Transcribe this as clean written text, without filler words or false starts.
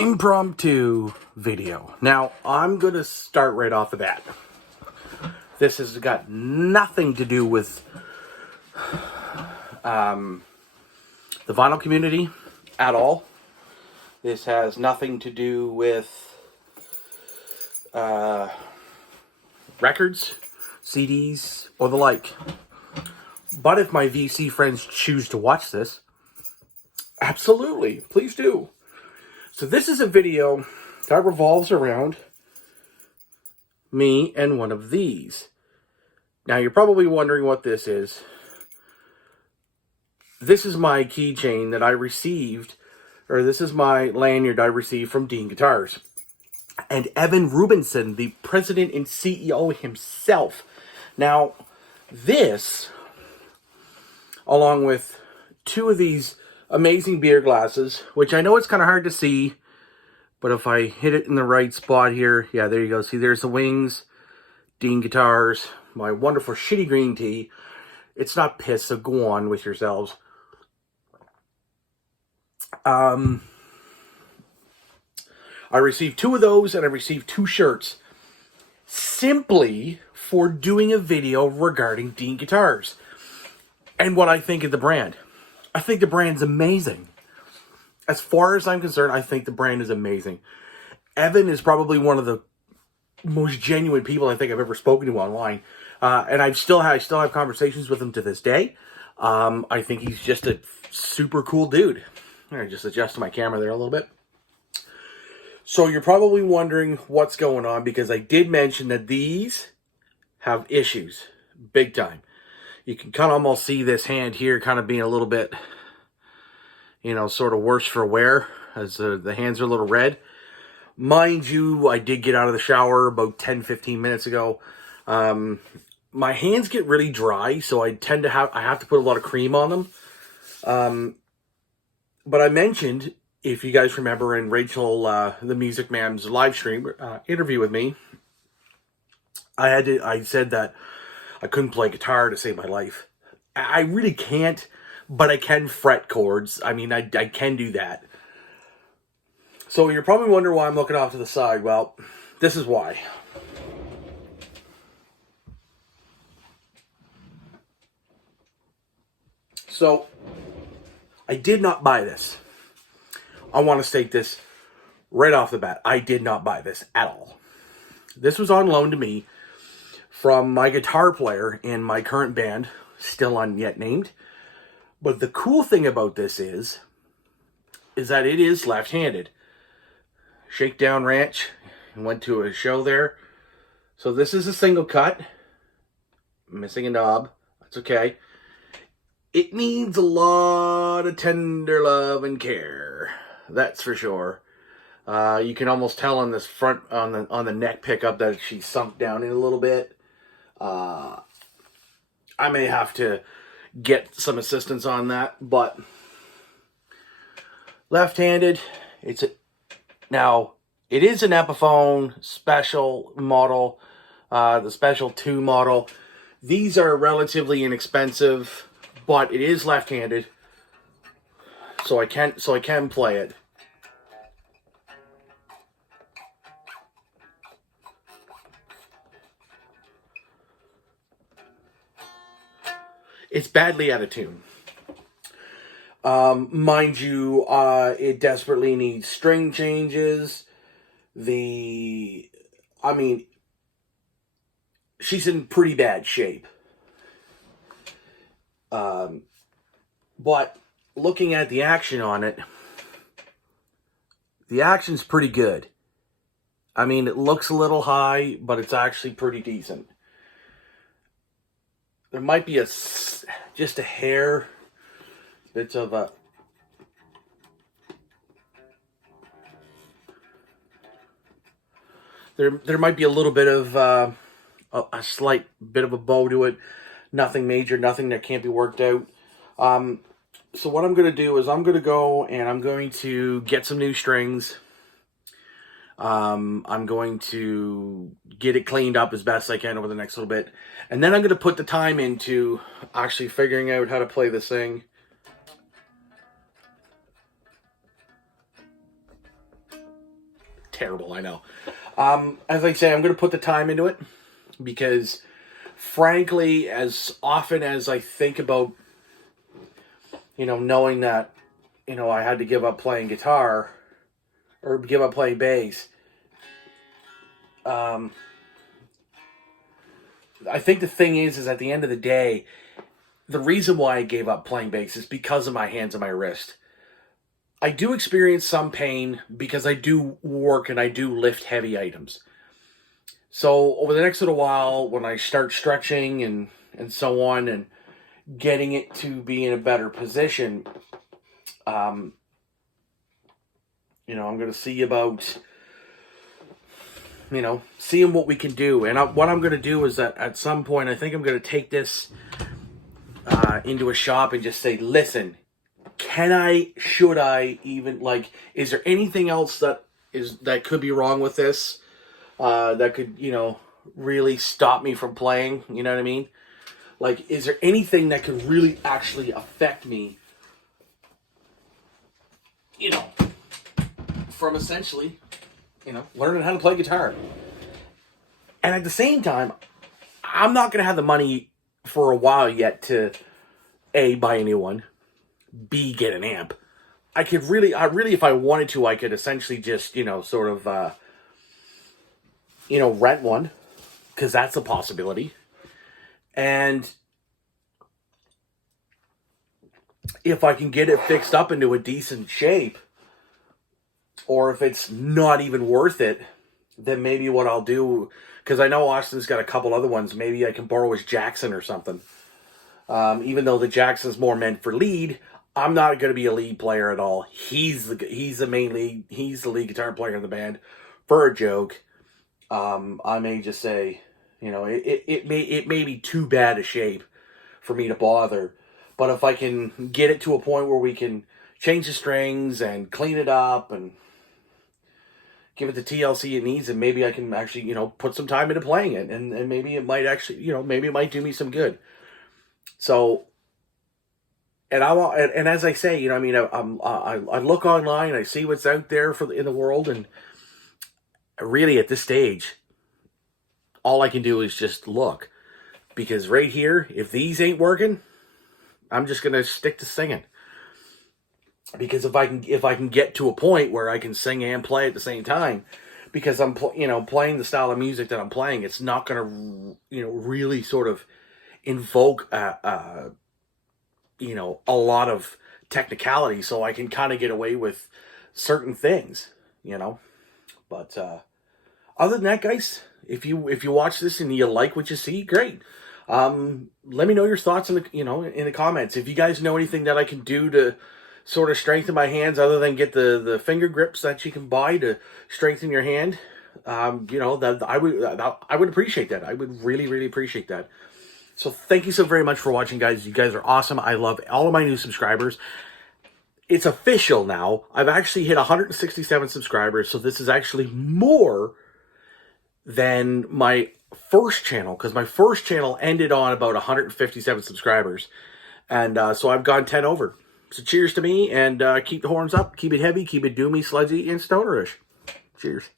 impromptu video. Now, I'm going to start right off of that. This has got nothing to do with the vinyl community at all. This has nothing to do with records, CDs, or the like. But if my VC friends choose to watch this, absolutely, please do. So this is a video that revolves around me and one of these. Now you're probably wondering what this is. This is my keychain that I received, or this is my lanyard I received from Dean Guitars. And Evan Rubinson, the president and CEO himself. Now, this, along with two of these amazing beer glasses, which I know it's kind of hard to see, but if I hit it in the right spot here, yeah, there you go. See, there's the wings, Dean Guitars, my wonderful shitty green tea. It's not piss, so go on with yourselves. I received two of those, and I received two shirts simply for doing a video regarding Dean Guitars and what I think of the brand. I think the brand's amazing. As far as I'm concerned, I think the brand is amazing. Evan is probably one of the most genuine people I think I've ever spoken to online. And I still have conversations with him to this day. I think he's just a super cool dude. I just adjusted my camera there a little bit. So you're probably wondering what's going on, because I did mention that these have issues, big time. You can kind of almost see this hand here kind of being a little bit, sort of worse for wear, as the hands are a little red. Mind you, I did get out of the shower about 10-15 minutes ago. My hands get really dry, so I have to put a lot of cream on them. But I mentioned, if you guys remember, in Rachel, the Music Man's live stream interview with me, I said that I couldn't play guitar to save my life. I really can't, but I can fret chords. I mean, I can do that. So you're probably wondering why I'm looking off to the side. Well, this is why. So, I did not buy this. I want to state this right off the bat. I did not buy this at all. This was on loan to me from my guitar player in my current band, still unyet named. But the cool thing about this is that it is left-handed. Shakedown Ranch, went to a show there. So this is a single cut. Missing a knob. That's okay. It needs a lot of tender love and care. That's for sure. You can almost tell on this front, on the neck pickup, that she's sunk down in a little bit. I may have to get some assistance on that, but left-handed. Now it is an Epiphone special model, the Special 2 model. These are relatively inexpensive, but it is left-handed, so I can play it. It's badly out of tune. Mind you, it desperately needs string changes. She's in pretty bad shape. But looking at the action on it, the action's pretty good. I mean, it looks a little high, but it's actually pretty decent. There might be just a hair, bits of a... There might be a little bit of a slight bit of a bow to it. Nothing major, nothing that can't be worked out. So what I'm going to do is I'm going to go and I'm going to get some new strings. I'm going to get it cleaned up as best I can over the next little bit. And then I'm going to put the time into actually figuring out how to play this thing. terrible, I know. As I say, I'm going to put the time into it because, frankly, as often as I think about, knowing that, I had to give up playing guitar or give up playing bass, I think the thing is at the end of the day, the reason why I gave up playing bass is because of my hands and my wrist. I do experience some pain because I do work and I do lift heavy items. So over the next little while, when I start stretching and so on and getting it to be in a better position, I'm going to see about, seeing what we can do. And what I'm going to do is that at some point, I think I'm going to take this into a shop and just say, listen, should I even, is there anything else that could be wrong with this? That could, really stop me from playing, you know what I mean? Is there anything that could really actually affect me, from essentially, learning how to play guitar? And at the same time, I'm not going to have the money for a while yet to, A, buy a new one, B, get an amp. I really, if I wanted to, I could essentially just, rent one, because that's a possibility. And if I can get it fixed up into a decent shape, or if it's not even worth it, then maybe what I'll do, because I know Austin's got a couple other ones, maybe I can borrow his Jackson or something. Even though the Jackson's more meant for lead, I'm not going to be a lead player at all. He's the lead guitar player in the band. For a joke, I may just say, it may be too bad a shape for me to bother. But if I can get it to a point where we can change the strings and clean it up and give it the TLC it needs, and maybe I can actually, put some time into playing it, and maybe it might actually, maybe it might do me some good. So. And and as I say, I look online, I see what's out there in the world, and really at this stage, all I can do is just look, because right here, if these ain't working, I'm just gonna stick to singing. Because if I can get to a point where I can sing and play at the same time, because I'm playing the style of music that I'm playing, it's not gonna really sort of invoke a lot of technicality, so I can kind of get away with certain things, But other than that, guys, if you watch this and you like what you see, great. Let me know your thoughts in the comments. If you guys know anything that I can do to sort of strengthen my hands, other than get the finger grips that you can buy to strengthen your hand, that I would appreciate that. I would really, really appreciate that. So thank you so very much for watching, guys. You guys are awesome. I love all of my new subscribers. It's official now. I've actually hit 167 subscribers, so this is actually more than my first channel, because my first channel ended on about 157 subscribers. And so I've gone 10 over. So cheers to me, and keep the horns up, keep it heavy, keep it doomy, sludgy, and stonerish. Cheers.